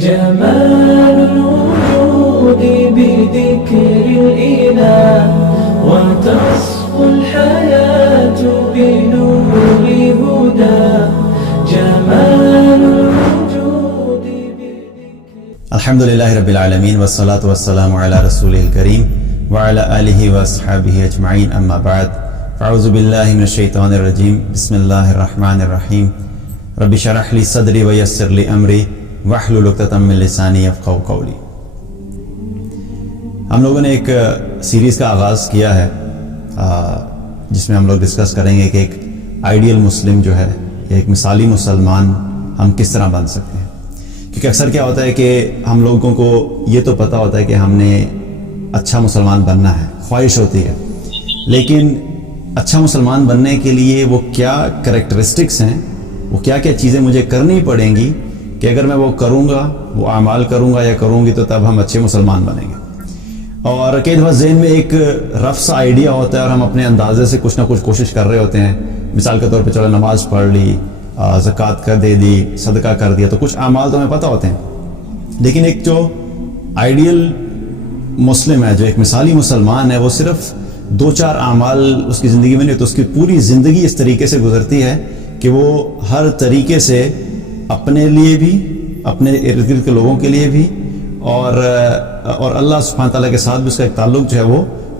جمال الوجود بذكر الإله وتصفو الحياة بنور هدى جمال الوجود بذكر الحمد للہ رب العالمین والصلاة والسلام علی رسولہ الکریم وعلی آلہ واصحابہ اجمعین اما بعد فاعوذ باللہ من الشیطان الرجیم بسم اللہ الرحمن الرحیم رب اشرح لی صدری ویسر لی امری واحلل عقدۃ من لسانی یفقہوا قولی۔ ہم لوگوں نے ایک سیریز کا آغاز کیا ہے جس میں ہم لوگ ڈسکس کریں گے کہ ایک آئیڈیل مسلم جو ہے ایک مثالی مسلمان ہم کس طرح بن سکتے ہیں، کیونکہ اکثر کیا ہوتا ہے کہ ہم لوگوں کو یہ تو پتہ ہوتا ہے کہ ہم نے اچھا مسلمان بننا ہے، خواہش ہوتی ہے، لیکن اچھا مسلمان بننے کے لیے وہ کیا کریکٹرسٹکس ہیں، وہ کیا کیا چیزیں مجھے کرنی پڑیں گی کہ اگر میں وہ کروں گا، وہ اعمال کروں گا یا کروں گی تو تب ہم اچھے مسلمان بنیں گے۔ اور کئی دفعہ ذہن میں ایک رف سا آئیڈیا ہوتا ہے اور ہم اپنے اندازے سے کچھ نہ کچھ کوشش کر رہے ہوتے ہیں، مثال کے طور پہ چلو نماز پڑھ لی، زکوٰۃ کر دے دی، صدقہ کر دیا، تو کچھ اعمال تو ہمیں پتہ ہوتے ہیں، لیکن ایک جو آئیڈیل مسلم ہے، جو ایک مثالی مسلمان ہے، وہ صرف 2-4 اعمال اس کی زندگی میں نہیں، تو اس کی پوری زندگی اس طریقے سے گزرتی ہے کہ وہ ہر طریقے سے اپنے لیے بھی، اپنے ارد گرد کے لوگوں کے لیے بھی، اور اللہ سبحانہ تعالیٰ کے ساتھ بھی اس کا ایک تعلق جو ہے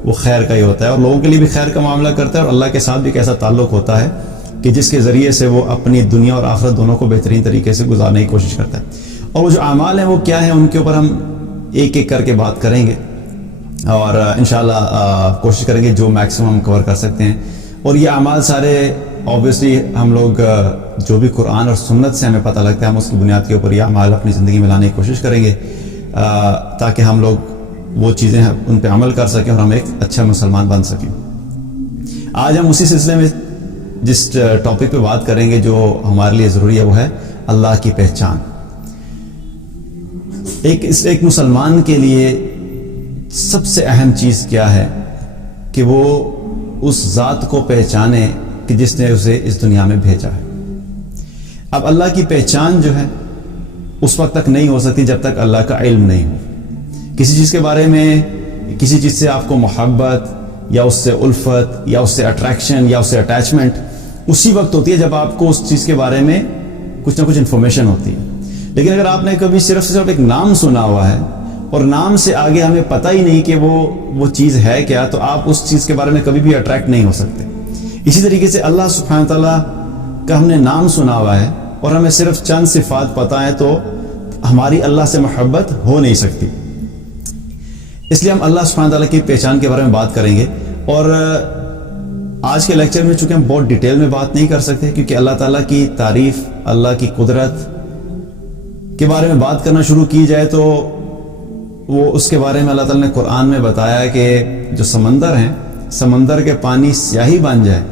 وہ خیر کا ہی ہوتا ہے، اور لوگوں کے لیے بھی خیر کا معاملہ کرتا ہے، اور اللہ کے ساتھ بھی ایک ایسا تعلق ہوتا ہے کہ جس کے ذریعے سے وہ اپنی دنیا اور آخرت دونوں کو بہترین طریقے سے گزارنے کی کوشش کرتا ہے۔ اور وہ جو اعمال ہیں وہ کیا ہیں، ان کے اوپر ہم ایک ایک کر کے بات کریں گے اور انشاءاللہ کوشش کریں گے جو میکسیمم ہم کور کر سکتے ہیں۔ اور یہ اعمال سارے اوبویسلی ہم لوگ جو بھی قرآن اور سنت سے ہمیں پتہ لگتا ہے، ہم اس کی بنیاد کے اوپر یہ اعمال اپنی زندگی میں لانے کی کوشش کریں گے تاکہ ہم لوگ وہ چیزیں ان پہ عمل کر سکیں اور ہم ایک اچھا مسلمان بن سکیں۔ آج ہم اسی سلسلے میں جس ٹاپک پہ بات کریں گے جو ہمارے لیے ضروری ہے، وہ ہے اللہ کی پہچان۔ ایک مسلمان کے لیے سب سے اہم چیز کیا ہے کہ وہ اس ذات کو پہچانے کہ جس نے اسے اس دنیا میں بھیجا ہے۔ اب اللہ کی پہچان جو ہے اس وقت تک نہیں ہو سکتی جب تک اللہ کا علم نہیں ہو۔ کسی چیز کے بارے میں، کسی چیز سے آپ کو محبت یا اس سے الفت یا اس سے اٹریکشن یا اس سے اٹیچمنٹ اسی وقت ہوتی ہے جب آپ کو اس چیز کے بارے میں کچھ نہ کچھ انفارمیشن ہوتی ہے۔ لیکن اگر آپ نے کبھی صرف ایک نام سنا ہوا ہے اور نام سے آگے ہمیں پتہ ہی نہیں کہ وہ چیز ہے کیا، تو آپ اس چیز کے بارے میں کبھی بھی اٹریکٹ نہیں ہو سکتے۔ اسی طریقے سے اللہ سبحانہ تعالیٰ کا ہم نے نام سنا ہوا ہے اور ہمیں صرف چند صفات پتہ ہیں تو ہماری اللہ سے محبت ہو نہیں سکتی۔ اس لیے ہم اللہ سبحانہ تعالیٰ کی پہچان کے بارے میں بات کریں گے، اور آج کے لیکچر میں چونکہ ہم بہت ڈیٹیل میں بات نہیں کر سکتے کیونکہ اللہ تعالیٰ کی تعریف، اللہ کی قدرت کے بارے میں بات کرنا شروع کی جائے تو وہ اس کے بارے میں اللہ تعالیٰ نے قرآن میں بتایا کہ جو سمندر ہیں، سمندر کے پانی سیاہی بن جائے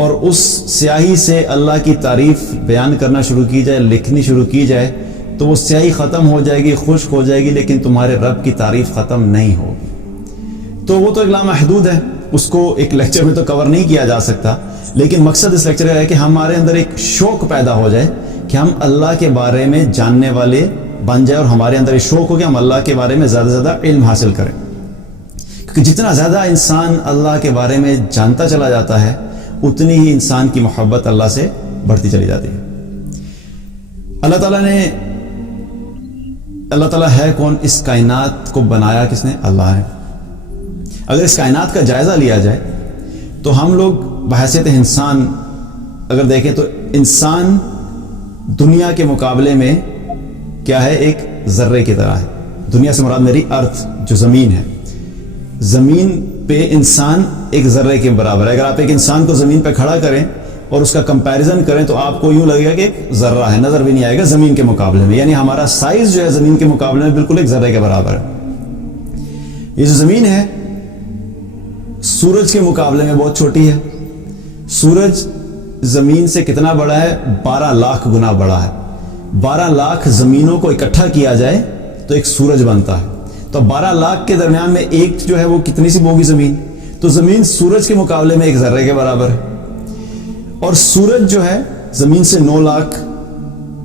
اور اس سیاہی سے اللہ کی تعریف بیان کرنا شروع کی جائے، لکھنی شروع کی جائے، تو وہ سیاہی ختم ہو جائے گی، خشک ہو جائے گی، لیکن تمہارے رب کی تعریف ختم نہیں ہوگی۔ تو وہ تو ایک لامحدود ہے، اس کو ایک لیکچر میں تو کور نہیں کیا جا سکتا، لیکن مقصد اس لیکچر کا ہے کہ ہمارے اندر ایک شوق پیدا ہو جائے کہ ہم اللہ کے بارے میں جاننے والے بن جائے، اور ہمارے اندر ایک شوق ہو کہ ہم اللہ کے بارے میں زیادہ سے زیادہ علم حاصل کریں، کیونکہ جتنا زیادہ انسان اللہ کے بارے میں جانتا چلا جاتا ہے اتنی ہی انسان کی محبت اللہ سے بڑھتی چلی جاتی ہے۔ اللہ تعالیٰ ہے کون؟ اس کائنات کو بنایا کس نے؟ اللہ ہے۔ اگر اس کائنات کا جائزہ لیا جائے تو ہم لوگ بحیثیت انسان اگر دیکھیں تو انسان دنیا کے مقابلے میں کیا ہے؟ ایک ذرے کی طرح ہے۔ دنیا سے مراد میری ارتھ جو زمین ہے، زمین پہ انسان ایک ذرے کے برابر ہے۔ اگر آپ ایک انسان کو زمین پہ کھڑا کریں اور اس کا کمپیریزن کریں تو آپ کو یوں لگے گا کہ ایک ذرہ ہے، نظر بھی نہیں آئے گا زمین کے مقابلے میں، یعنی ہمارا سائز جو ہے زمین کے مقابلے میں بالکل ایک ذرے کے برابر ہے۔ یہ جو زمین ہے سورج کے مقابلے میں بہت چھوٹی ہے۔ سورج زمین سے کتنا بڑا ہے؟ 12 لاکھ گنا بڑا ہے۔ 12 لاکھ زمینوں کو اکٹھا کیا جائے تو ایک سورج بنتا ہے، تو 12 لاکھ کے درمیان میں ایک جو ہے وہ کتنی سی ہوگی زمین؟ تو زمین سورج کے مقابلے میں ایک ذرے کے برابر ہے، اور سورج جو ہے زمین سے 9 لاکھ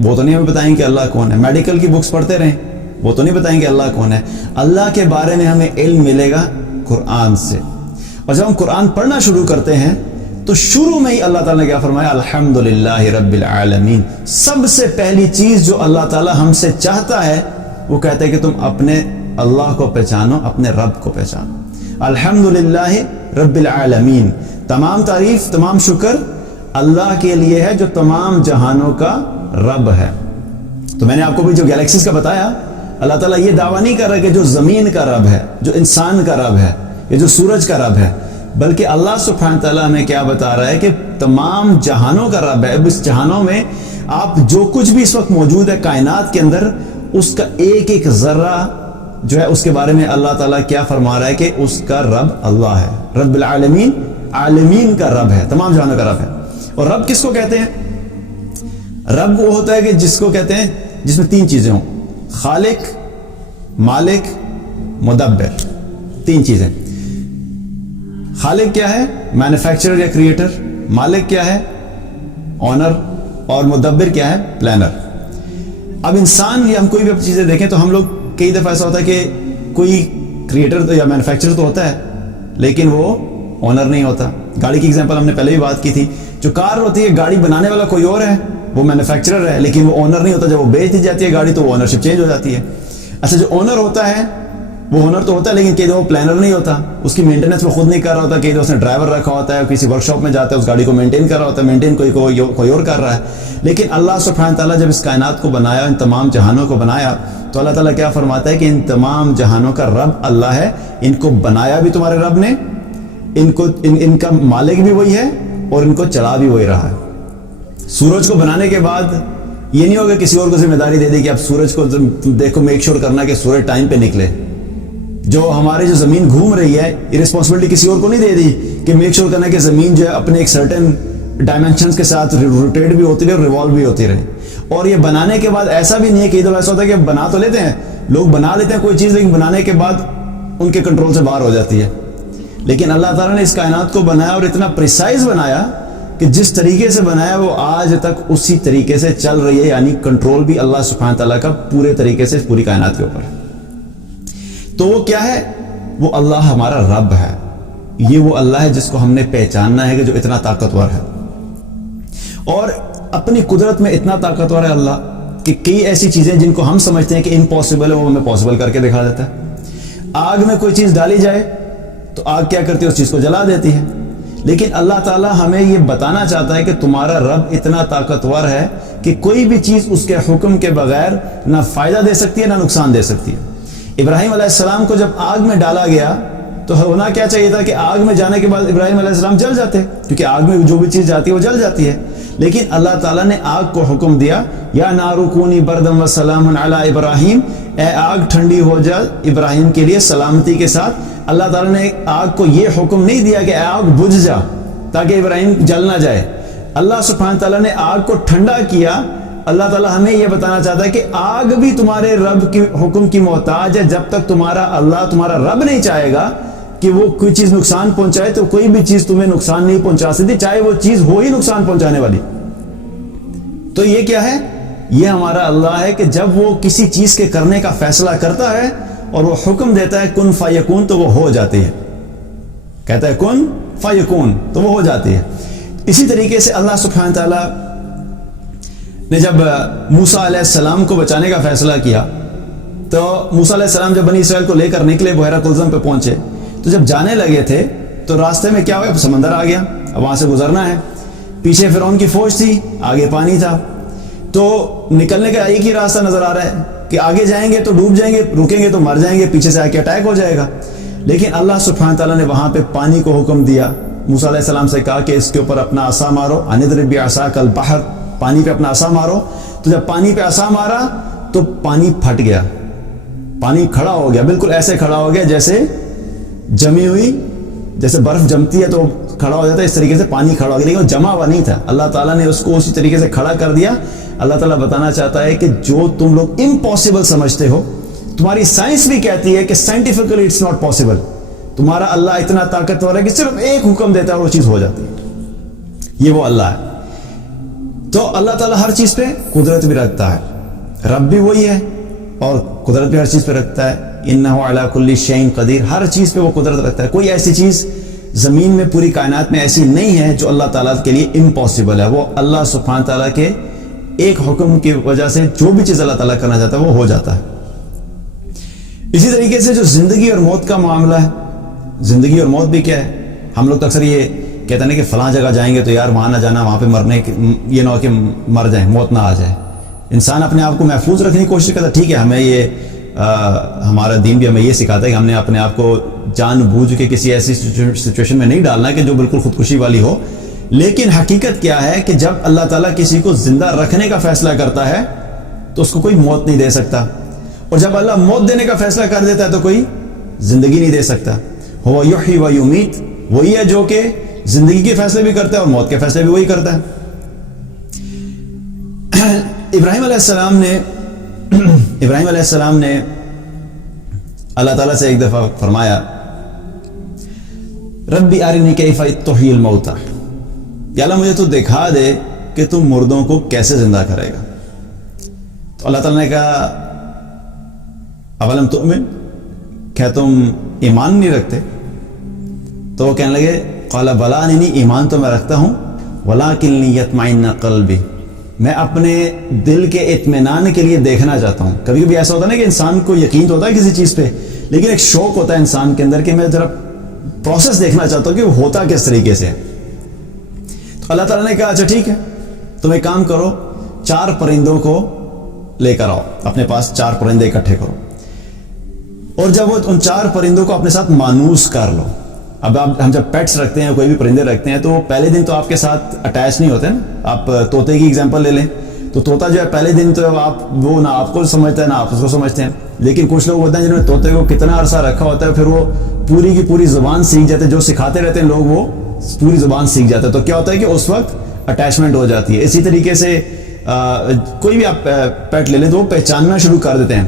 وہ تو نہیں ہمیں بتائیں کہ اللہ کون ہے. میڈیکل کی بکس پڑھتے رہیں, وہ تو نہیں بتائیں کہ اللہ کون ہے. اللہ کے بارے میں ہمیں علم ملے گا قرآن سے. اور جب ہم قرآن پڑھنا شروع کرتے ہیں تو شروع میں ہی اللہ تعالیٰ نے کیا فرمایا؟ الحمدللہ رب العالمین. سب سے پہلی چیز جو اللہ تعالیٰ ہم سے چاہتا ہے وہ کہتا ہے کہ تم اپنے اللہ کو پہچانو, اپنے رب کو پہچانو. الحمدللہ رب العالمین, تمام تعریف تمام شکر اللہ کے لیے ہے جو تمام جہانوں کا رب ہے. تو میں نے آپ کو بھی جو گیلیکسیز کا بتایا, اللہ تعالیٰ یہ دعویٰ نہیں کر رہا کہ جو زمین کا رب ہے, جو انسان کا رب ہے, یا جو سورج کا رب ہے, بلکہ اللہ سبحانہ تعالیٰ ہمیں کیا بتا رہا ہے کہ تمام جہانوں کا رب ہے. اب اس جہانوں میں آپ جو کچھ بھی اس وقت موجود ہے کائنات کے اندر, اس کا ایک ایک ذرہ جو ہے اس کے بارے میں اللہ تعالیٰ کیا فرما رہا ہے کہ اس کا رب اللہ ہے. رب العالمین, عالمین کا رب ہے, تمام جہانوں کا رب ہے. اور رب کس کو کہتے ہیں؟ رب وہ ہوتا ہے کہ جس کو کہتے ہیں جس میں تین چیزیں ہوں, خالق, مالک, مدبر. تین چیزیں. خالق کیا ہے؟ مینوفیکچرر یا کریٹر. مالک کیا ہے؟ آنر. اور مدبر کیا ہے؟ پلانر. اب انسان یا ہم کوئی بھی چیزیں دیکھیں تو ہم لوگ کئی دفعہ ایسا ہوتا ہے کہ کوئی کریٹر تو یا مینوفیکچرر تو ہوتا ہے لیکن وہ آنر نہیں ہوتا. گاڑی کی ایگزامپل ہم نے پہلے بھی بات کی تھی. جو کار ہوتی ہے, گاڑی بنانے والا کوئی اور ہے, وہ مینوفیکچرر ہے لیکن وہ آنر نہیں ہوتا. جب وہ بیچ دی جاتی ہے گاڑی تو وہ آنرشپ چینج ہو جاتی ہے. اچھا, جو آنر ہوتا ہے وہ آنر تو ہوتا ہے لیکن کئی دفعہ وہ پلانر نہیں ہوتا. اس کی مینٹیننس وہ خود نہیں کر رہا ہوتا, کئی دفعہ اس نے ڈرائیور رکھا ہوتا ہے, کسی ورک شاپ میں جاتا ہے, اس گاڑی کو مینٹین کر رہا ہوتا ہے, مینٹین کوئی اور کر رہا ہے. لیکن اللہ سبحانہ تعالیٰ جب اس کائنات کو بنایا, ان تمام جہانوں کو بنایا, تو اللہ تعالیٰ کیا فرماتا ہے کہ ان تمام جہانوں کا رب اللہ ہے. ان کو بنایا بھی تمہارے رب نے, ان کا مالک بھی وہی ہے اور ان کو چلا بھی وہی رہا ہے. سورج کو بنانے کے بعد یہ نہیں ہوگا کسی اور کو ذمہ داری دے دی کہ آپ سورج کو دیکھو, میک شور کرنا کہ سورج ٹائم پہ نکلے. جو ہماری جو زمین گھوم رہی ہے یہ رسپانسبلٹی کسی اور کو نہیں دے دی کہ میک شور کرنا کہ زمین جو ہے اپنے ایک سرٹن ڈائمینشنز کے ساتھ روٹیٹ بھی ہوتی رہے اور ریوالو بھی ہوتی رہے. اور یہ بنانے کے بعد ایسا بھی نہیں ہے کہ ادھر ایسا ہوتا ہے کہ بنا تو لیتے ہیں لوگ, بنا لیتے ہیں کوئی چیز لیکن بنانے کے بعد ان کے کنٹرول سے باہر ہو جاتی ہے. لیکن اللہ تعالیٰ نے اس کائنات کو بنایا اور اتنا پریسائز بنایا کہ جس طریقے سے بنایا وہ آج تک اسی طریقے سے چل رہی ہے. یعنی کنٹرول بھی اللہ سبحانہ تعالیٰ کا پورے طریقے سے پوری کائنات کے اوپر ہے. تو وہ کیا ہے؟ وہ اللہ ہمارا رب ہے. یہ وہ اللہ ہے جس کو ہم نے پہچاننا ہے کہ جو اتنا طاقتور ہے اور اپنی قدرت میں اتنا طاقتور ہے اللہ کہ کئی ایسی چیزیں جن کو ہم سمجھتے ہیں کہ امپاسبل ہے وہ ہمیں پاسبل کر کے دکھا دیتا ہے. آگ میں کوئی چیز ڈالی جائے تو آگ کیا کرتی ہے؟ اس چیز کو جلا دیتی ہے. لیکن اللہ تعالیٰ ہمیں یہ بتانا چاہتا ہے کہ تمہارا رب اتنا طاقتور ہے کہ کوئی بھی چیز اس کے حکم کے بغیر نہ فائدہ دے سکتی ہے نہ نقصان دے سکتی ہے. ابراہیم علیہ السلام کو جب آگ میں ڈالا گیا تو ہونا کیا چاہیے تھا کہ آگ میں جانے کے بعد ابراہیم علیہ السلام جل جاتے, کیونکہ آگ میں جو بھی چیز جاتی ہے وہ جل جاتی ہے. لیکن اللہ تعالیٰ نے آگ کو حکم دیا, یا نار کونی بردم و سلام علی ابراہیم, اے آگ ٹھنڈی ہو جا ابراہیم کے لیے سلامتی کے ساتھ. اللہ تعالیٰ نے آگ کو یہ حکم نہیں دیا کہ اے آگ بجھ جا تاکہ ابراہیم جل نہ جائے. اللہ سبحانہ تعالیٰ نے آگ کو ٹھنڈا کیا. اللہ تعالیٰ ہمیں یہ بتانا چاہتا ہے کہ آگ بھی تمہارے رب کی حکم کی محتاج ہے. جب تک اللہ تمہارا رب نہیں چاہے گا کہ وہ کوئی چیز نقصان پہنچائے تو کوئی بھی چیز تمہیں نقصان نہیں پہنچا سکتی, چاہے وہ چیز ہو ہی نقصان پہنچانے والی. تو یہ کیا ہے؟ یہ ہمارا اللہ ہے کہ جب وہ کسی چیز کے کرنے کا فیصلہ کرتا ہے اور وہ حکم دیتا ہے کن فیکون تو وہ ہو جاتی ہے. کہتا ہے کن فیکون تو وہ ہو جاتی ہے. اسی طریقے سے اللہ سبحانہ تعالیٰ نے جب موسیٰ علیہ السلام کو بچانے کا فیصلہ کیا تو موسیٰ علیہ السلام جب بنی اسرائیل کو لے کر نکلے, بحیرہ کلزم پہ پہنچے, تو جب جانے لگے تھے تو راستے میں کیا ہوا؟ سمندر آ گیا, اب وہاں سے گزرنا ہے. پیچھے فرعون کی فوج تھی, آگے پانی تھا. تو نکلنے کا ایک ہی راستہ نظر آ رہا ہے کہ آگے جائیں گے تو ڈوب جائیں گے, رکیں گے تو مر جائیں گے, پیچھے سے آ کے اٹیک ہو جائے گا. لیکن اللہ سبحانہ تعالیٰ نے وہاں پہ پانی کو حکم دیا. موسیٰ علیہ السلام سے کہا کہ اس کے اوپر اپنا عصا مارو, اندرب بعصاک البحر, پانی پہ اپنا عصا مارو. تو جب پانی پہ عصا مارا تو پانی پھٹ گیا, پانی کھڑا ہو گیا, بالکل ایسے کھڑا ہو گیا جیسے جمی ہوئی, جیسے برف جمتی ہے تو کھڑا ہو جاتا ہے, اس طریقے سے پانی کھڑا ہو گیا. لیکن وہ جمع ہوا نہیں تھا, اللہ تعالیٰ نے اس کو اسی طریقے سے کھڑا کر دیا. اللہ تعالیٰ بتانا چاہتا ہے کہ جو تم لوگ امپاسبل سمجھتے ہو, تمہاری سائنس بھی کہتی ہے کہ سائنٹیفکلی اٹس ناٹ پاسبل, تمہارا اللہ اتنا طاقتور ہے کہ صرف ایک حکم دیتا ہے اور وہ چیز ہو جاتی ہے. یہ وہ اللہ ہے. تو اللہ تعالیٰ ہر چیز پہ قدرت بھی رکھتا ہے, رب بھی وہی ہے اور قدرت بھی ہر چیز پہ رکھتا ہے. انہ علی کل شیء قدیر, ہر چیز پہ وہ قدرت رکھتا ہے. کوئی ایسی چیز زمین میں پوری کائنات میں ایسی نہیں ہے جو اللہ تعالیٰ کے لیے امپاسبل ہے. وہ اللہ سبحانہ تعالیٰ کے ایک حکم کی وجہ سے جو بھی چیز اللہ تعالیٰ کرنا چاہتا ہے وہ ہو جاتا ہے. اسی طریقے سے جو زندگی اور موت کا معاملہ ہے, زندگی اور موت بھی کیا ہے, ہم لوگ تو اکثر یہ کہتے ہیں کہ فلاں جگہ جائیں گے تو یار وہاں نہ جانا, وہاں پہ مرنے یہ نہ ہو کہ مر جائیں, موت نہ آ جائے. انسان اپنے آپ کو محفوظ رکھنے کی کوشش کرتا ہے. ٹھیک ہے, ہمیں یہ ہمارا دین بھی ہمیں یہ سکھاتا ہے کہ ہم نے اپنے آپ کو جان بوجھ کے کسی ایسی سچویشن میں نہیں ڈالنا کہ جو بالکل خودکشی والی ہو. لیکن حقیقت کیا ہے کہ جب اللہ تعالیٰ کسی کو زندہ رکھنے کا فیصلہ کرتا ہے تو اس کو کوئی موت نہیں دے سکتا, اور جب اللہ موت دینے کا فیصلہ کر دیتا ہے تو کوئی زندگی نہیں دے سکتا. ہوا یحیی و یمیت, وہی ہے جو کہ زندگی کے فیصلے بھی کرتا ہے اور موت کے فیصلے بھی وہی کرتا ہے. ابراہیم علیہ السلام نے اللہ تعالیٰ سے ایک دفعہ فرمایا, ربی ارنی کیف تحیی الموتى, یا اللہ مجھے تو دکھا دے کہ تم مردوں کو کیسے زندہ کرے گا. تو اللہ تعالیٰ نے کہا اولم تؤمن, کیا تم ایمان نہیں رکھتے؟ تو وہ کہنے لگے قال بلا, نہیں ایمان تو میں رکھتا ہوں, ولکن لیطمئن قلبی, میں اپنے دل کے اطمینان کے لیے دیکھنا چاہتا ہوں. کبھی کبھی ایسا ہوتا ہے نا کہ انسان کو یقین تو ہوتا ہے کسی چیز پہ, لیکن ایک شوق ہوتا ہے انسان کے اندر کہ میں ذرا پروسیس دیکھنا چاہتا ہوں کہ وہ ہوتا کس طریقے سے. تو اللہ تعالیٰ نے کہا اچھا ٹھیک ہے, تم ایک کام کرو, 4 پرندوں کو لے کر آؤ اپنے پاس, 4 پرندے اکٹھے کرو, اور جب وہ ان 4 پرندوں کو اپنے ساتھ مانوس کر لو. اب ہم جب پیٹس رکھتے ہیں, کوئی بھی پرندے رکھتے ہیں, تو پہلے دن تو آپ کے ساتھ اٹیچ نہیں ہوتے نا. آپ طوطے کی ایگزامپل لے لیں, تو طوطا جو ہے پہلے دن تو وہ نہ آپ کو سمجھتا ہے نہ آپ اس کو سمجھتے ہیں. لیکن کچھ لوگ ہوتے ہیں جنہوں نے طوطے کو کتنا عرصہ رکھا ہوتا ہے, پھر وہ پوری کی پوری زبان سیکھ جاتے ہیں, جو سکھاتے رہتے ہیں لوگ وہ پوری زبان سیکھ جاتے ہیں. تو کیا ہوتا ہے کہ اس وقت اٹیچمنٹ ہو جاتی ہے. اسی طریقے سے کوئی بھی آپ پیٹ لے لیں تو وہ پہچاننا شروع کر دیتے ہیں.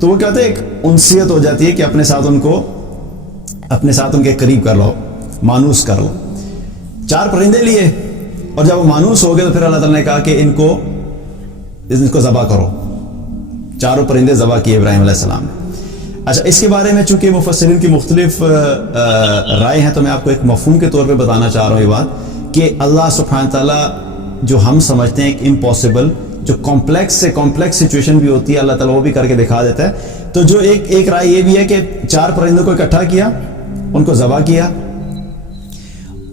تو وہ کیا ہوتا ہے, ایک انسیت ہو جاتی ہے کہ اپنے ساتھ ان کے قریب کر لو, مانوس کر لو. 4 پرندے لیے, اور جب وہ مانوس ہو گئے تو پھر اللہ تعالیٰ نے کہا کہ ان کو ذبح کرو. 4 پرندے ذبح کیے ابراہیم علیہ السلام نے. اچھا, اس کے بارے میں چونکہ مفسرین کی مختلف رائے ہیں, تو میں آپ کو ایک مفہوم کے طور پہ بتانا چاہ رہا ہوں یہ بات کہ اللہ سبحانہ تعالیٰ جو ہم سمجھتے ہیں ایک امپاسبل, جو کمپلیکس سے کمپلیکس سچویشن بھی ہوتی ہے, اللہ تعالیٰ وہ بھی کر کے دکھا دیتا ہے. تو جو ایک رائے یہ بھی ہے کہ 4 پرندوں کو اکٹھا کیا, ان کو ذبح کیا.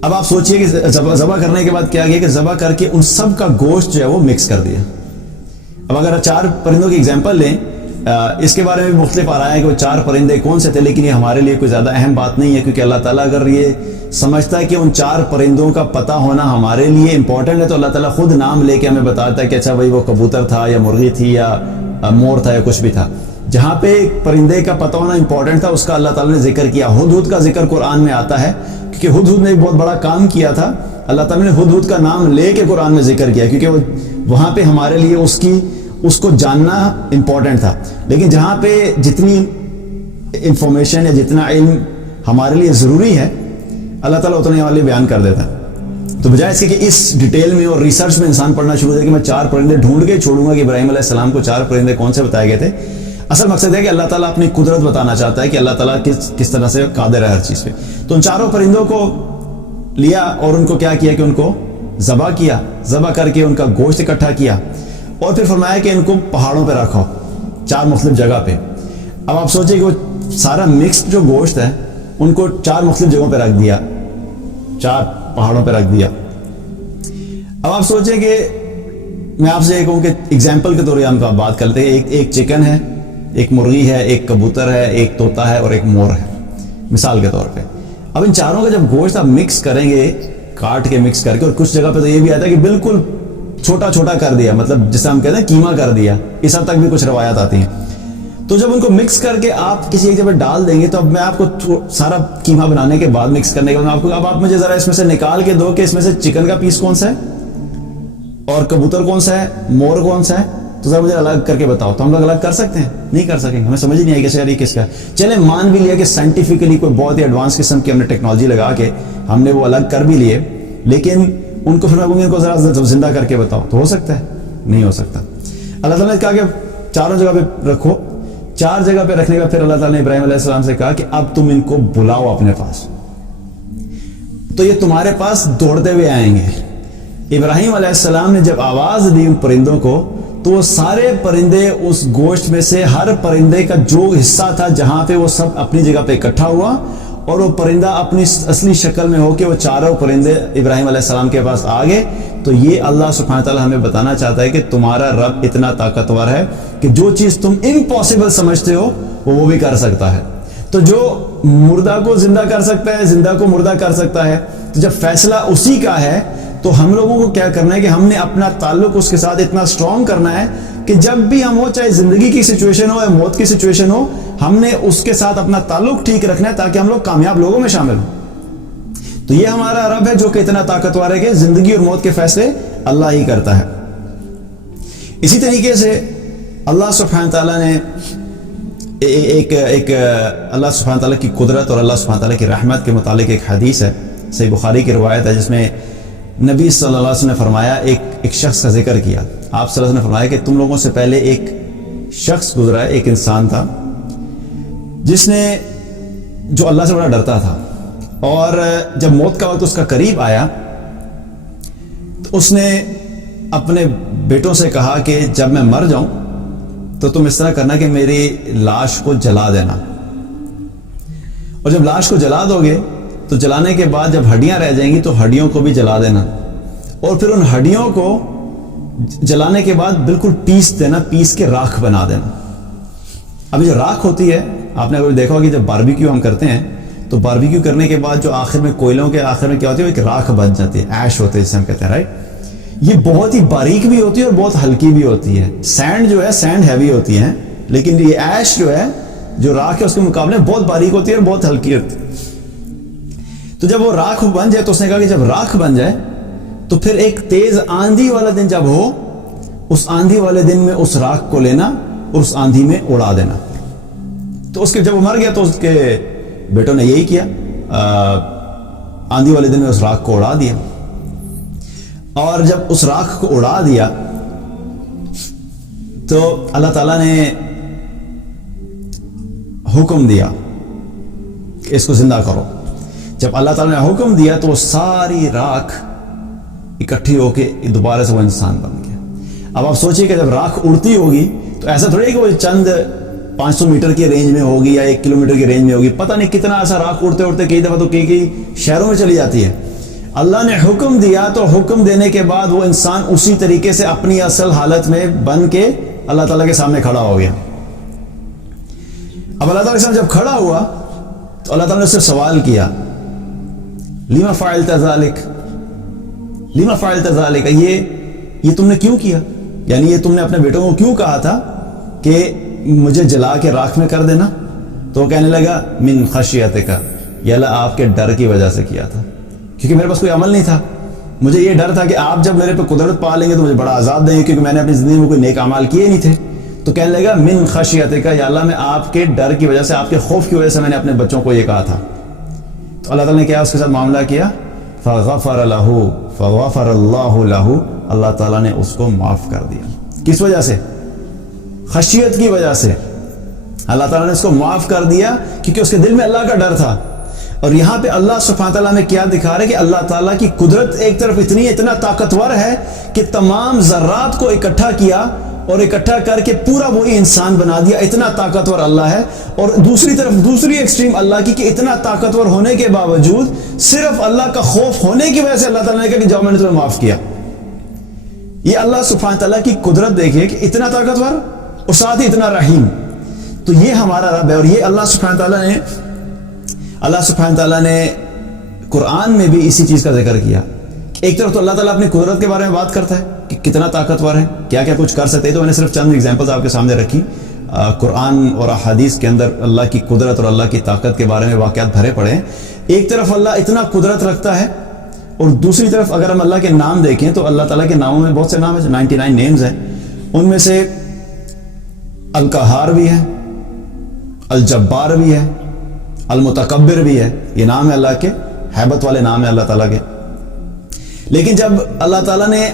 اب آپ سوچئے کہ ذبح کرنے کے بعد کیا کیا, کہ ذبح کر کے ان سب کا گوشت جو ہے وہ مکس کر دیا. اب اگر 4 پرندوں کی ایگزامپل لیں, اس کے بارے میں بھی مختلف آ رہا ہے کہ وہ 4 پرندے کون سے تھے, لیکن یہ ہمارے لیے کوئی زیادہ اہم بات نہیں ہے, کیونکہ اللہ تعالیٰ اگر یہ سمجھتا ہے کہ ان 4 پرندوں کا پتہ ہونا ہمارے لیے امپورٹنٹ ہے, تو اللہ تعالیٰ خود نام لے کے ہمیں بتاتا ہے کہ اچھا بھائی وہ کبوتر تھا یا مرغی تھی یا مور تھا یا کچھ بھی تھا. جہاں پہ پرندے کا پتہ ہونا امپورٹنٹ تھا اس کا اللہ تعالیٰ نے ذکر کیا. ہدہد کا ذکر قرآن میں آتا ہے کیونکہ ہدہد نے ایک بہت بڑا کام کیا تھا. اللہ تعالیٰ نے ہدہد کا نام لے کے قرآن میں ذکر کیا, کیونکہ وہاں پہ ہمارے لیے اس کو جاننا امپورٹنٹ تھا. لیکن جہاں پہ جتنی انفارمیشن یا جتنا علم ہمارے لیے ضروری ہے اللہ تعالیٰ اتنے والے بیان کر دیتا ہے. تو بجائے اس کے کہ اس ڈیٹیل میں اور ریسرچ میں انسان پڑھنا شروع ہو جائے کہ میں 4 پرندے ڈھونڈ کے چھوڑوں گا کہ ابراہیم علیہ السلام کو 4 پرندے کون سے بتائے گئے تھے, اصل مقصد ہے کہ اللہ تعالیٰ اپنی قدرت بتانا چاہتا ہے کہ اللہ تعالیٰ کس طرح سے قادر ہے ہر چیز پہ. تو ان 4 پرندوں کو لیا اور ان کو کیا کیا کہ ان کو ذبح کیا, ذبح کر کے ان کا گوشت اکٹھا کیا, اور پھر فرمایا کہ ان کو پہاڑوں پہ رکھو 4 مختلف جگہ پہ. اب آپ سوچیں کہ وہ سارا مکسڈ جو گوشت ہے ان کو 4 مختلف جگہوں پہ رکھ دیا, 4 پہاڑوں پہ رکھ دیا. اب آپ سوچیں کہ میں آپ سے یہ کہوں کہ ایگزامپل کے طور پہ ہم بات کرتے ہیں, ایک چکن ہے, ایک مرغی ہے, ایک کبوتر ہے, ایک طوطا ہے اور ایک مور ہے, مثال کے طور پہ. اب ان 4 کا جب گوشت آپ مکس کریں گے, کاٹ کے مکس کر کے, اور کچھ جگہ پہ تو یہ بھی آتا ہے کہ بالکل چھوٹا چھوٹا کر دیا, مطلب جسے ہم کہتے ہیں کیما کر دیا, اس حد تک بھی کچھ روایات آتی ہیں. تو جب ان کو مکس کر کے آپ کسی ایک جگہ ڈال دیں گے, تو اب میں آپ کو سارا کیما بنانے کے بعد مکس کرنے کے بعد آپ کو, اب آپ مجھے ذرا اس میں سے نکال کے دو کہ اس میں سے چکن کا پیس کون سا ہے اور کبوتر کون سا ہے, مور کون سا ہے, تو ذرا مجھے الگ کر کے بتاؤ. تو ہم لوگ الگ کر سکتے ہیں؟ نہیں کر سکیں گے, ہمیں سمجھ ہی نہیں آئی کہ یار یہ کس کا ہے. چلیں مان بھی لیا کہ سائنٹیفکلی کوئی بہت ہی ایڈوانس قسم کی ہم نے ٹیکنالوجی لگا کے ہم نے وہ الگ کر بھی لیے, لیکن ان کو پھر میں کہوں گی ان کو ذرا زندہ کر کے بتاؤ، تو ہو سکتا ہے؟ نہیں ہو سکتا۔ اللہ تعالیٰ نے کہا کہ چاروں جگہ پہ رکھو، 4 جگہ پہ رکھنے کا پھر اللہ تعالیٰ نے ابراہیم علیہ السلام سے کہا کہ اب تم ان کو بلاؤ اپنے پاس، تو یہ تمہارے پاس دوڑتے ہوئے آئیں گے۔ ابراہیم علیہ السلام نے جب آواز دی ان پرندوں کو، تو وہ سارے پرندے اس گوشت میں سے ہر پرندے کا جو حصہ تھا جہاں پہ وہ سب اپنی جگہ پہ اکٹھا ہوا، اور وہ پرندہ اپنی اصلی شکل میں ہو کے وہ چاروں پرندے ابراہیم علیہ السلام کے پاس آ گئے۔ تو یہ اللہ سبحانہ تعالیٰ ہمیں بتانا چاہتا ہے کہ تمہارا رب اتنا طاقتور ہے کہ جو چیز تم امپاسبل سمجھتے ہو وہ بھی کر سکتا ہے۔ تو جو مردہ کو زندہ کر سکتا ہے، زندہ کو مردہ کر سکتا ہے، تو جب فیصلہ اسی کا ہے تو ہم لوگوں کو کیا کرنا ہے کہ ہم نے اپنا تعلق اس کے ساتھ اتنا اسٹرانگ کرنا ہے کہ جب بھی ہم ہو، چاہے زندگی کی سچویشن ہو یا موت کی سچویشن ہو، ہم نے اس کے ساتھ اپنا تعلق ٹھیک رکھنا ہے تاکہ ہم لوگ کامیاب لوگوں میں شامل ہوں۔ تو یہ ہمارا رب ہے جو کہ اتنا طاقتور ہے کہ زندگی اور موت کے فیصلے اللہ ہی کرتا ہے۔ اسی طریقے سے اللہ سبحانہ تعالیٰ نے ایک اللہ سبحانہ تعالیٰ کی قدرت اور اللہ سبحانہ تعالیٰ کی رحمت کے متعلق ایک حدیث ہے، صحیح بخاری کی روایت ہے، جس میں نبی صلی اللہ علیہ وسلم نے فرمایا، ایک شخص کا ذکر کیا۔ آپ صلی اللہ علیہ وسلم نے فرمایا کہ تم لوگوں سے پہلے ایک شخص گزرا ہے، ایک انسان تھا جس نے جو اللہ سے بڑا ڈرتا تھا، اور جب موت کا وقت اس کا قریب آیا تو اس نے اپنے بیٹوں سے کہا کہ جب میں مر جاؤں تو تم اس طرح کرنا کہ میری لاش کو جلا دینا، اور جب لاش کو جلا دو گے تو جلانے کے بعد جب ہڈیاں رہ جائیں گی تو ہڈیوں کو بھی جلا دینا، اور پھر ان ہڈیوں کو جلانے کے بعد بالکل پیس دینا، پیس کے راکھ بنا دینا۔ ابھی جو راکھ ہوتی ہے، آپ نے اگر دیکھا ہوگا کہ جب باربیکیو ہم کرتے ہیں تو باربیکیو کرنے کے بعد جو آخر میں کوئلوں کے آخر میں کیا ہوتی ہے، ایک راکھ بن جاتی ہے، ایش ہوتے ہے جسے ہم کہتے ہیں، رائٹ؟ یہ بہت ہی باریک بھی ہوتی ہے اور بہت ہلکی بھی ہوتی ہے۔ سینڈ جو ہے، سینڈ ہیوی ہوتی ہے، لیکن یہ ایش جو ہے، جو راکھ ہے، اس کے مقابلے بہت باریک ہوتی ہے اور بہت ہلکی ہوتی ہے۔ تو جب وہ راکھ بن جائے تو اس نے کہا کہ جب راکھ بن جائے تو پھر ایک تیز آندھی والا دن جب ہو، اس آندھی والے دن میں اس راکھ کو لینا اور اس آندھی میں اڑا دینا۔ تو اس کے جب وہ مر گیا تو اس کے بیٹوں نے یہی کیا، آندھی والے دن میں اس راکھ کو اڑا دیا، اور جب اس راکھ کو اڑا دیا تو اللہ تعالیٰ نے حکم دیا کہ اس کو زندہ کرو۔ جب اللہ تعالیٰ نے حکم دیا تو وہ ساری راکھ اکٹھی ہو کے دوبارہ سے وہ انسان بن گیا۔ اب آپ سوچئے کہ جب راکھ اڑتی ہوگی تو ایسا تھوڑی ہے کہ وہ چند 500 میٹر کی رینج میں ہوگی یا 1 کلومیٹر کی رینج میں ہوگی، پتہ نہیں کتنا ایسا راکھ اڑتے اڑتے کئی دفعہ تو کئی شہروں میں چلی جاتی ہے۔ اللہ نے حکم دیا تو حکم دینے کے بعد وہ انسان اسی طریقے سے اپنی اصل حالت میں بن کے اللہ تعالیٰ کے سامنے کھڑا ہو گیا۔ اب اللہ تعالیٰ کے سامنے جب کھڑا ہوا تو اللہ تعالیٰ نے اس سے سوال کیا، لما فعلت ذلک، لما فعلت ذلک، یہ تم نے کیوں کیا؟ یعنی یہ تم نے اپنے بیٹوں کو کیوں کہا تھا کہ مجھے جلا کے راکھ میں کر دینا؟ تو وہ کہنے لگا من خشیتک، یا اللہ آپ کے ڈر کی وجہ سے کیا تھا، کیونکہ میرے پاس کوئی عمل نہیں تھا، مجھے یہ ڈر تھا کہ آپ جب میرے پہ قدرت پا لیں گے تو مجھے بڑا عذاب دیں گے، کیونکہ میں نے اپنی زندگی میں کوئی نیک اعمال کیے نہیں تھے۔ تو کہنے لگا من خشیتک، یا اللہ میں آپ کے ڈر کی وجہ سے، آپ کے خوف کی وجہ سے میں نے اپنے بچوں کو یہ کہا تھا۔ تو اللہ تعالیٰ نے کیا اس کے ساتھ معاملہ کیا، فغفر له، فغفر اللہ له، اللہ تعالیٰ نے اس کو معاف کر دیا۔ کس وجہ سے؟ خشیت کی وجہ سے اللہ تعالیٰ نے اس کو معاف کر دیا، کیونکہ اس کے دل میں اللہ کا ڈر تھا۔ اور یہاں پہ اللہ سبحانہ تعالیٰ میں کیا دکھا رہے کہ اللہ تعالیٰ کی قدرت ایک طرف اتنا طاقتور ہے کہ تمام ذرات کو اکٹھا کیا اور اکٹھا کر کے پورا وہی انسان بنا دیا، اتنا طاقتور اللہ ہے۔ اور دوسری طرف دوسری ایکسٹریم اللہ کی کہ اتنا طاقتور ہونے کے باوجود صرف اللہ کا خوف ہونے کی وجہ سے اللہ تعالیٰ نے کہا کہ جاؤ میں نے تمہیں معاف کیا۔ یہ اللہ سبحانہ تعالیٰ کی قدرت دیکھیے کہ اتنا طاقتور اور ساتھ ہی اتنا رحیم۔ تو یہ ہمارا رب ہے، اور یہ اللہ سبحانہ تعالیٰ نے قرآن میں بھی اسی چیز کا ذکر کیا۔ ایک طرف تو اللہ تعالیٰ اپنی قدرت کے بارے میں بات کرتا ہے کہ کتنا طاقتور ہے، کیا کیا کچھ کر سکتے ہیں۔ تو میں نے صرف چند ایگزامپلز آپ کے سامنے رکھی۔ قرآن اور احادیث کے اندر اللہ کی قدرت اور اللہ کی طاقت کے بارے میں واقعات بھرے پڑے ہیں۔ ایک طرف اللہ اتنا قدرت رکھتا ہے، اور دوسری طرف اگر ہم اللہ کے نام دیکھیں تو اللہ تعالیٰ کے ناموں میں بہت سے نام ہیں، 99 نیمز ہیں۔ ان میں سے القہار بھی ہے، الجبار بھی ہے، المتکبر بھی ہے۔ یہ نام ہے اللہ کے، ہیبت والے نام ہے اللہ تعالیٰ کے۔ لیکن جب اللہ تعالیٰ نے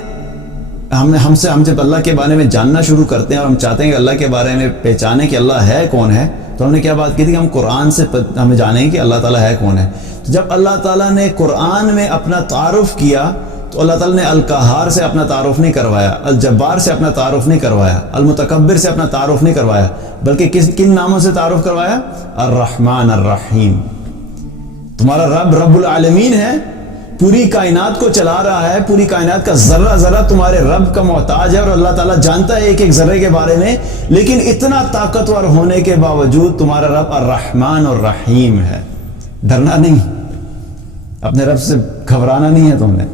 ہم جب اللہ کے بارے میں جاننا شروع کرتے ہیں اور ہم چاہتے ہیں کہ اللہ کے بارے میں پہچانیں کہ اللہ ہے کون ہے، تو ہم نے کیا بات کی تھی کہ ہم قرآن سے ہمیں جانیں کہ اللہ تعالیٰ ہے کون ہے. تو جب اللہ تعالیٰ نے قرآن میں اپنا تعارف کیا تو اللہ تعالیٰ نے القہار سے اپنا تعارف نہیں کروایا، الجبار سے اپنا تعارف نہیں کروایا، المتکبر سے اپنا تعارف نہیں کروایا، بلکہ کن ناموں سے تعارف کروایا؟ الرحمن الرحیم. تمہارا رب رب العالمین ہے، پوری کائنات کو چلا رہا ہے، پوری کائنات کا ذرہ ذرہ تمہارے رب کا محتاج ہے، اور اللہ تعالیٰ جانتا ہے ایک ایک ذرے کے بارے میں، لیکن اتنا طاقتور ہونے کے باوجود تمہارا رب الرحمن الرحیم ہے. ڈرنا نہیں، اپنے رب سے گھبرانا نہیں ہے، تم نے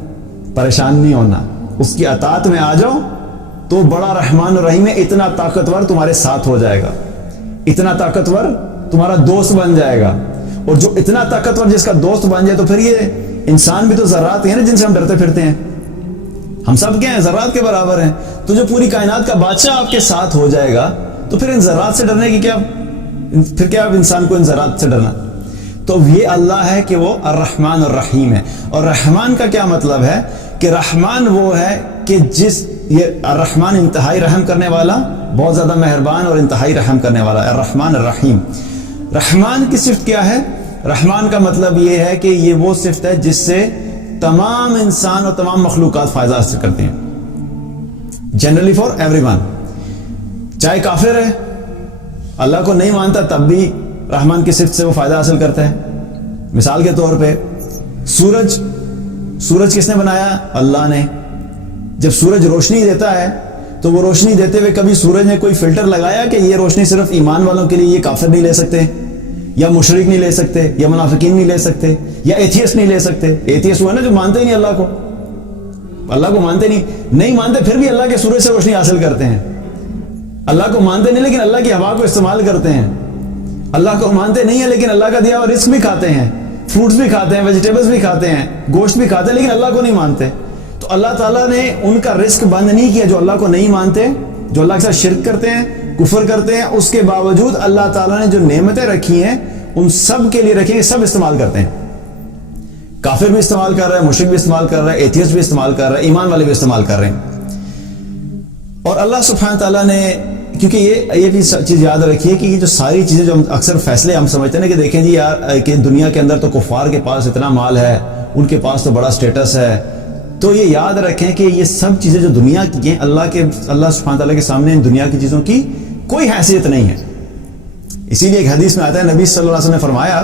پریشان نہیں ہونا، اس کی اطاعت میں آ جاؤ تو بڑا رحمان الرحیم ہے. اتنا طاقتور تمہارے ساتھ ہو جائے گا، اتنا طاقتور تمہارا دوست بن جائے گا. اور جو اتنا طاقتور جس کا دوست بن جائے، تو پھر یہ انسان بھی تو ذرات ہیں نا جن سے ہم ڈرتے پھرتے ہیں، ہم سب کیا ہیں؟ ذرات کے برابر ہیں. تو جو پوری کائنات کا بادشاہ آپ کے ساتھ ہو جائے گا تو پھر ان ذرات سے ڈرنے کی کیا انسان کو ان ذرات سے ڈرنا؟ تو یہ اللہ ہے کہ وہ الرحمن الرحیم ہے. اور رحمان کا کیا مطلب ہے؟ کہ رحمان وہ ہے کہ یہ الرحمن انتہائی رحم کرنے والا، بہت زیادہ مہربان اور انتہائی رحم کرنے والا ہے. الرحمن الرحیم. رحمان کی صفت کیا ہے؟ رحمان کا مطلب یہ ہے کہ یہ وہ صفت ہے جس سے تمام انسان اور تمام مخلوقات فائدہ حاصل کرتے ہیں، جنرلی فار ایوری ون. چاہے کافر ہے، اللہ کو نہیں مانتا، تب بھی رحمان کی صفت سے وہ فائدہ حاصل کرتا ہے. مثال کے طور پہ سورج کس نے بنایا؟ اللہ نے. جب سورج روشنی دیتا ہے تو وہ روشنی دیتے ہوئے کبھی سورج نے کوئی فلٹر لگایا کہ یہ روشنی صرف ایمان والوں کے لیے، یہ کافر نہیں لے سکتے، یا مشرک نہیں لے سکتے، یا منافقین نہیں لے سکتے، یا ایتھیسٹ نہیں لے سکتے؟ ایتھیسٹ وہ ہے نا جو مانتے ہی نہیں اللہ کو، اللہ کو مانتے نہیں مانتے، پھر بھی اللہ کے سورج سے روشنی حاصل کرتے ہیں. اللہ کو مانتے نہیں لیکن اللہ کی ہوا کو استعمال کرتے ہیں. اللہ کو مانتے نہیں ہیں لیکن اللہ کا دیا ہوا رزق بھی کھاتے ہیں، فروٹس بھی کھاتے ہیں، ویجیٹیبلز بھی کھاتے ہیں، گوشت بھی کھاتے ہیں، لیکن اللہ کو نہیں مانتے. تو اللہ تعالیٰ نے ان کا رزق بند نہیں کیا جو اللہ کو نہیں مانتے، جو اللہ کے ساتھ شرک کرتے ہیں، کفر کرتے ہیں. اس کے باوجود اللہ تعالیٰ نے جو نعمتیں رکھی ہیں ان سب کے لیے رکھی ہیں، سب استعمال کرتے ہیں. کافر بھی استعمال کر رہا ہے، مشرک بھی استعمال کر رہا ہے، ایتھیسٹ بھی استعمال کر رہا ہے، ایمان والے بھی استعمال کر رہے ہیں. اور اللہ سبحانہ تعالیٰ نے، کیونکہ یہ بھی چیز یاد رکھیے کہ یہ جو ساری چیزیں جو ہم اکثر فیصلے ہم سمجھتے ہیں نا کہ دیکھیں جی یار کہ دنیا کے اندر تو کفار کے پاس اتنا مال ہے، ان کے پاس تو بڑا سٹیٹس ہے، تو یہ یاد رکھیں کہ یہ سب چیزیں جو دنیا کی ہیں، اللہ سبحانہ تعالیٰ کے سامنے ان دنیا کی چیزوں کی کوئی حیثیت نہیں ہے. اسی لیے ایک حدیث میں آتا ہے، نبی صلی اللہ علیہ وسلم نے فرمایا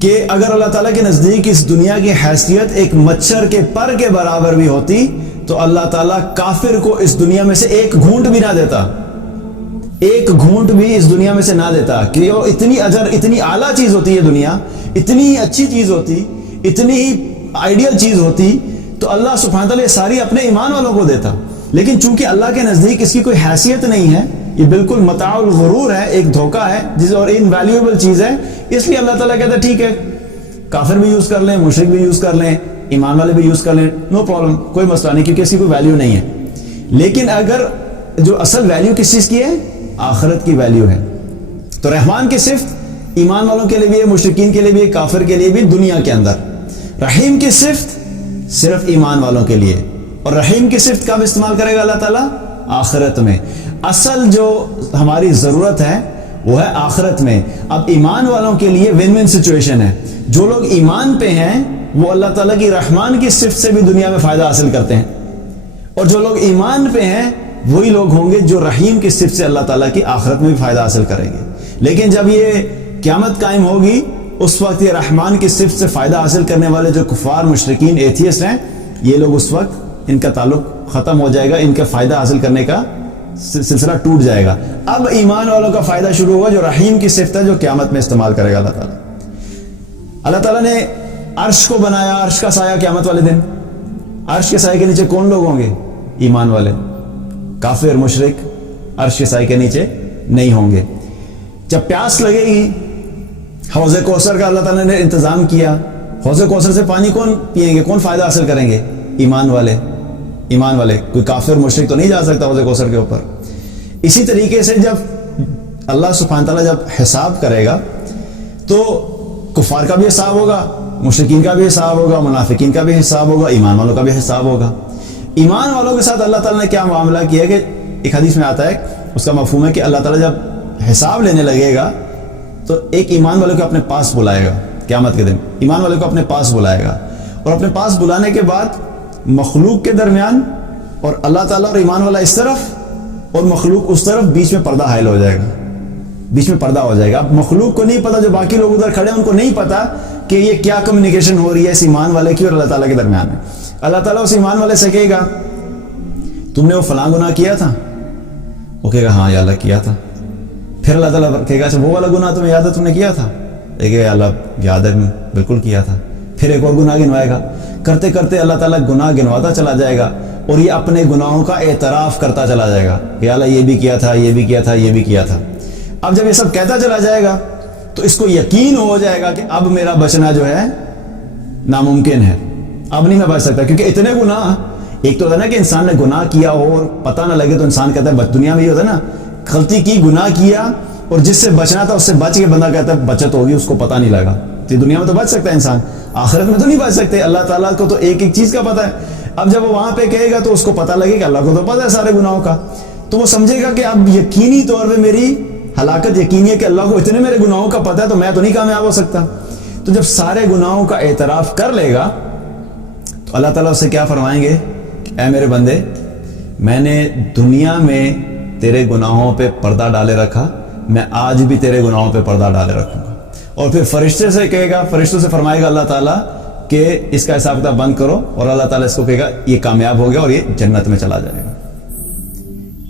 کہ اگر اللہ تعالیٰ کے نزدیک اس دنیا کی حیثیت ایک مچھر کے پر کے برابر بھی ہوتی تو اللہ تعالیٰ کافر کو اس دنیا میں سے ایک گھونٹ بھی نہ دیتا، ایک گھونٹ بھی اس دنیا میں سے نہ دیتا. کہ وہ اتنی اجر، اتنی اعلیٰ چیز ہوتی ہے دنیا، اتنی اچھی چیز ہوتی، اتنی آئیڈیل چیز ہوتی، تو اللہ سبحانہ تعالیٰ ساری اپنے ایمان والوں کو دیتا. لیکن چونکہ اللہ کے نزدیک اس کی کوئی حیثیت نہیں ہے، یہ بالکل متاع الغرور ہے، ایک دھوکہ ہے اور انویلیویبل چیز ہے، اس لیے اللہ تعالیٰ کہتا ہے ٹھیک ہے کافر بھی یوز کر لیں، مشرک بھی یوز کر لیں، ایمان والے بھی یوز کر لیں، نو پرابلم، کوئی مسئلہ نہیں، کیونکہ اس کی کوئی ویلیو نہیں ہے. لیکن اگر جو اصل ویلیو کس چیز کی ہے؟ آخرت کی ویلیو ہے. تو رحمان کی صفت ایمان والوں کے لیے بھی ہے، مشرکین کے لیے بھی ہے، کافر کے لیے بھی دنیا کے اندر. رحیم کی صفت صرف ایمان والوں کے لیے. اور رحیم کی صفت کب استعمال کرے گا اللہ تعالیٰ؟ آخرت میں. اصل جو ہماری ضرورت ہے وہ ہے آخرت میں. اب ایمان والوں کے لیے ون ون سچویشن ہے. جو لوگ ایمان پہ ہیں وہ اللہ تعالیٰ کی رحمان کی صفت سے بھی دنیا میں فائدہ حاصل کرتے ہیں، اور جو لوگ ایمان پہ ہیں وہی لوگ ہوں گے جو رحیم کی صفت سے اللہ تعالیٰ کی آخرت میں بھی فائدہ حاصل کریں گے. لیکن جب یہ قیامت قائم ہوگی اس وقت یہ رحمان کی صفت سے فائدہ حاصل کرنے والے جو کفار، مشرکین، ایتھیسٹ ہیں، یہ لوگ اس وقت ان کا تعلق ختم ہو جائے گا، ان کا فائدہ حاصل کرنے کا سلسلہ ٹوٹ جائے گا. اب ایمان والوں کا فائدہ شروع ہوگا جو رحیم کی صفت ہے، جو قیامت میں استعمال کرے گا اللہ تعالیٰ. اللہ تعالیٰ نے عرش کو بنایا، عرش کا سایہ قیامت والے دن. عرش کے سائے کے نیچے کون لوگ ہوں گے؟ ایمان والے. کافر، مشرک عرش کے سائے کے نیچے نہیں ہوں گے. جب پیاس لگے گی، حوض کوثر کا اللہ تعالیٰ نے انتظام کیا. حوض کوثر سے پانی کون پئیں گے، کون فائدہ حاصل کریں گے؟ ایمان والے. ایمان والے. کوئی کافر مشرک تو نہیں جا سکتا حوض کوثر کے اوپر. اسی طریقے سے جب اللہ سبحانہ تعالیٰ جب حساب کرے گا تو کفار کا بھی حساب ہوگا، مشرکین کا بھی حساب ہوگا، منافقین کا بھی حساب ہوگا، ایمان والوں کا بھی حساب ہوگا۔ ایمان والوں کے ساتھ اللہ تعالیٰ نے کیا معاملہ کیا کہ ایک حدیث میں آتا ہے، اس کا مفہوم ہے کہ اللہ تعالیٰ جب حساب لینے لگے گا تو ایک ایمان والے کو اپنے پاس بلائے گا قیامت کے دن، ایمان والے کو اپنے پاس بلائے گا، اور اپنے پاس بلانے کے بعد مخلوق کے درمیان اور اللہ تعالیٰ اور ایمان والا اس طرف اور مخلوق اس طرف، بیچ میں پردہ حائل ہو جائے گا، بیچ میں پردہ ہو جائے گا۔ اب مخلوق کو نہیں پتا، جو باقی لوگ ادھر کھڑے ہیں ان کو نہیں پتا کہ یہ کیا کمیونیکیشن ہو رہی ہے اس ایمان والے کی اور اللہ تعالیٰ کے درمیان میں۔ اللہ تعالیٰ اس ایمان والے سے کہے گا تم نے وہ فلاں گناہ کیا تھا؟ وہ کہے گا ہاں یا اللہ کیا تھا۔ پھر اللہ تعالیٰ کہے گا اچھا وہ والا گناہ تمہیں یاد ہے تم نے کیا تھا؟ کہے گا اللہ یاد ہے بالکل کیا تھا۔ پھر ایک اور گناہ گنوائے گا، کرتے کرتے اللہ تعالیٰ گناہ گنواتا چلا جائے گا اور یہ اپنے گناہوں کا اعتراف کرتا چلا جائے گا کہ اللہ یہ بھی کیا تھا، یہ بھی کیا تھا، یہ بھی کیا تھا۔ اب جب یہ سب کہتا چلا جائے گا تو اس کو یقین ہو جائے گا کہ اب میرا بچنا جو ہے ناممکن ہے، اب نہیں میں بچ سکتا، کیونکہ اتنے گناہ، ایک تو ہوتا ہے نا کہ انسان نے گناہ کیا ہو اور پتہ نہ لگے تو انسان کہتا ہے، دنیا میں یہ ہوتا ہے نا، غلطی کی، گناہ کیا اور جس سے بچنا تھا اس سے بچ کے بندہ کہتا ہے بچت ہوگی، اس کو پتہ نہیں لگا۔ تو دنیا میں تو بچ سکتا ہے انسان، آخرت میں تو نہیں بچ سکتے۔ اللہ تعالیٰ کو تو ایک ایک چیز کا پتہ ہے۔ اب جب وہ وہاں پہ کہے گا تو اس کو پتہ لگے کہ اللہ کو تو پتہ ہے سارے گناہوں کا، تو وہ سمجھے گا کہ اب یقینی طور پہ میری ہلاکت یقینی ہے کہ اللہ کو اتنے میرے گناہوں کا پتہ ہے تو میں تو نہیں کامیاب ہو سکتا۔ تو جب سارے گناہوں کا اعتراف کر لے گا تو اللہ تعالیٰ اس سے کیا فرمائیں گے کہ اے میرے بندے، میں نے دنیا میں تیرے گناہوں پہ پردہ ڈالے رکھا، میں آج بھی تیرے گناہوں پہ پردہ ڈالے رکھوں گا۔ اور پھر فرشتے سے کہے گا، فرشتوں سے فرمائے گا اللہ تعالیٰ کہ اس کا حساب کتاب بند کرو، اور اللہ تعالیٰ اس کو کہے گا یہ کامیاب ہو گیا اور یہ جنت میں چلا جائے گا۔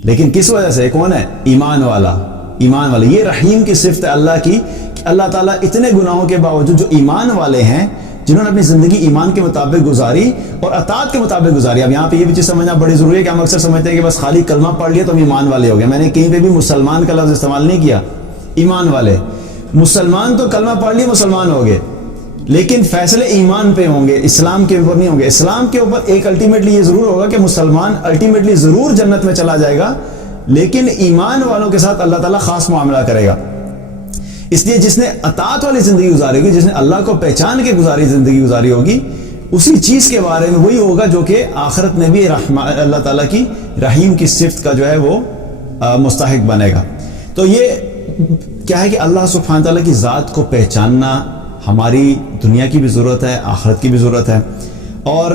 لیکن کس وجہ سے؟ کون ہے؟ ایمان والا۔ ایمان والے، یہ رحیم کی صفت ہے اللہ کی کہ اللہ تعالیٰ اتنے گناہوں کے باوجود جو ایمان والے ہیں، جنہوں نے اپنی زندگی ایمان کے مطابق گزاری اور اطاعت کے مطابق گزاری۔ اب یہاں پہ یہ بھی چیز سمجھنا بڑی ضروری ہے کہ ہم اکثر سمجھتے ہیں کہ بس خالی کلمہ پڑھ لیا تو ہم ایمان والے ہو گئے۔ میں نے کہیں پہ بھی مسلمان کا لفظ استعمال نہیں کیا، ایمان والے۔ مسلمان تو کلمہ پڑھ لیا مسلمان ہو گئے، لیکن فیصلے ایمان پہ ہوں گے، اسلام کے اوپر نہیں ہوں گے۔ اسلام کے اوپر ایک الٹیمیٹلی یہ ضرور ہوگا کہ مسلمان الٹیمیٹلی ضرور جنت میں چلا جائے گا، لیکن ایمان والوں کے ساتھ اللہ تعالیٰ خاص معاملہ کرے گا۔ اس لیے جس نے اطاعت والی زندگی گزاری ہوگی، جس نے اللہ کو پہچان کے زندگی گزاری ہوگی، اسی چیز کے بارے میں وہی ہوگا جو کہ آخرت میں بھی اللہ تعالیٰ کی رحیم کی صفت کا جو ہے وہ مستحق بنے گا۔ تو یہ کیا ہے کہ اللہ سبحانہ تعالیٰ کی ذات کو پہچاننا ہماری دنیا کی بھی ضرورت ہے، آخرت کی بھی ضرورت ہے۔ اور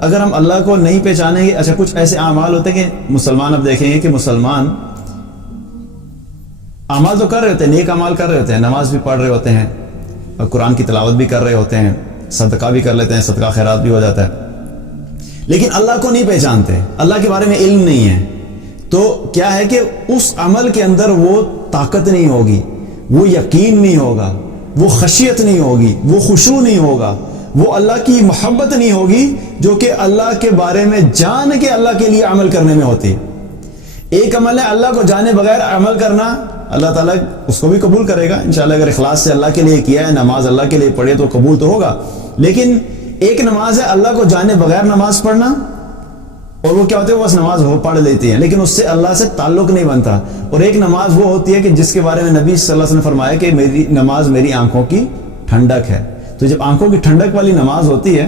اگر ہم اللہ کو نہیں پہچانیں گے، اچھا کچھ ایسے اعمال ہوتے ہیں کہ مسلمان، اب دیکھیں گے کہ مسلمان اعمال تو کر رہے ہوتے ہیں، نیک اعمال کر رہے ہوتے ہیں، نماز بھی پڑھ رہے ہوتے ہیں، اور قرآن کی تلاوت بھی کر رہے ہوتے ہیں، صدقہ بھی کر لیتے ہیں، صدقہ خیرات بھی ہو جاتا ہے، لیکن اللہ کو نہیں پہچانتے، اللہ کے بارے میں علم نہیں ہے۔ تو کیا ہے کہ اس عمل کے اندر وہ طاقت نہیں ہوگی، وہ یقین نہیں ہوگا، وہ خشیت نہیں ہوگی، وہ خشوع نہیں ہوگا، وہ اللہ کی محبت نہیں ہوگی جو کہ اللہ کے بارے میں جان کے اللہ کے لیے عمل کرنے میں ہوتی ہے۔ ایک عمل ہے اللہ کو جانے بغیر عمل کرنا، اللہ تعالیٰ اس کو بھی قبول کرے گا انشاءاللہ، اگر اخلاص سے اللہ کے لیے کیا ہے، نماز اللہ کے لیے پڑھے تو قبول تو ہوگا۔ لیکن ایک نماز ہے اللہ کو جانے بغیر نماز پڑھنا، اور وہ کیا ہوتے ہیں، وہ بس نماز ہو پڑھ لیتی ہیں لیکن اس سے اللہ سے تعلق نہیں بنتا۔ اور ایک نماز وہ ہوتی ہے کہ جس کے بارے میں نبی صلی اللہ علیہ وسلم نے فرمایا کہ میری نماز میری آنکھوں کی ٹھنڈک ہے۔ تو جب آنکھوں کی ٹھنڈک والی نماز ہوتی ہے،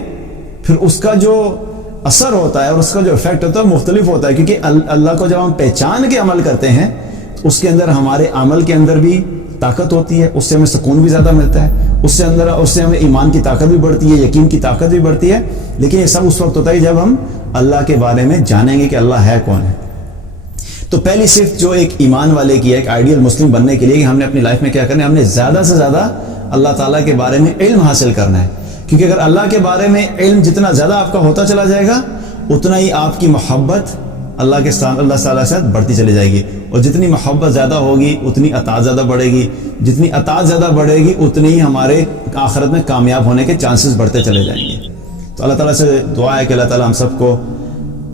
پھر اس کا جو اثر ہوتا ہے اور اس کا جو افیکٹ ہوتا ہے مختلف ہوتا ہے، کیونکہ اللہ کو جب ہم پہچان کے عمل کرتے ہیں اس کے اندر ہمارے عمل کے اندر بھی طاقت ہوتی ہے، اس سے ہمیں سکون بھی زیادہ ملتا ہے، اس سے ہمیں ایمان کی طاقت بھی بڑھتی ہے، یقین کی طاقت بھی بڑھتی ہے۔ لیکن یہ سب اس وقت ہوتا ہے جب ہم اللہ کے بارے میں جانیں گے کہ اللہ ہے کون ہے۔ تو پہلی صفت جو ایک ایمان والے کی ہے، ایک آئیڈیل مسلم بننے کے لیے، کہ ہم نے اپنی لائف میں کیا کرنا ہے، ہم نے زیادہ سے زیادہ اللہ تعالیٰ کے بارے میں علم حاصل کرنا ہے، کیونکہ اگر اللہ کے بارے میں علم جتنا زیادہ آپ کا ہوتا چلا جائے گا، اتنا ہی آپ کی محبت اللہ کے ساتھ، اللہ تعالیٰ کے ساتھ بڑھتی چلی جائے گی، اور جتنی محبت زیادہ ہوگی اتنی اطاعت زیادہ بڑھے گی، جتنی اطاعت زیادہ بڑھے گی اتنی ہی ہمارے آخرت میں کامیاب ہونے کے چانسز بڑھتے چلے جائیں گے۔ تو اللہ تعالیٰ سے دعا ہے کہ اللہ تعالیٰ ہم سب کو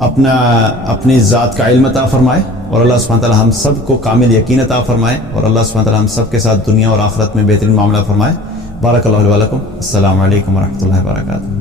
اپنی ذات کا علم عطا فرمائے، اور اللہ سبحانہ تعالیٰ ہم سب کو کامل یقین عطا فرمائے، اور اللہ سبحانہ تعالیٰ ہم سب کے ساتھ دنیا اور آخرت میں بہترین معاملہ فرمائے۔ بارک اللہ علیہ ولکم۔ السلام علیکم ورحمۃ اللہ وبرکاتہ۔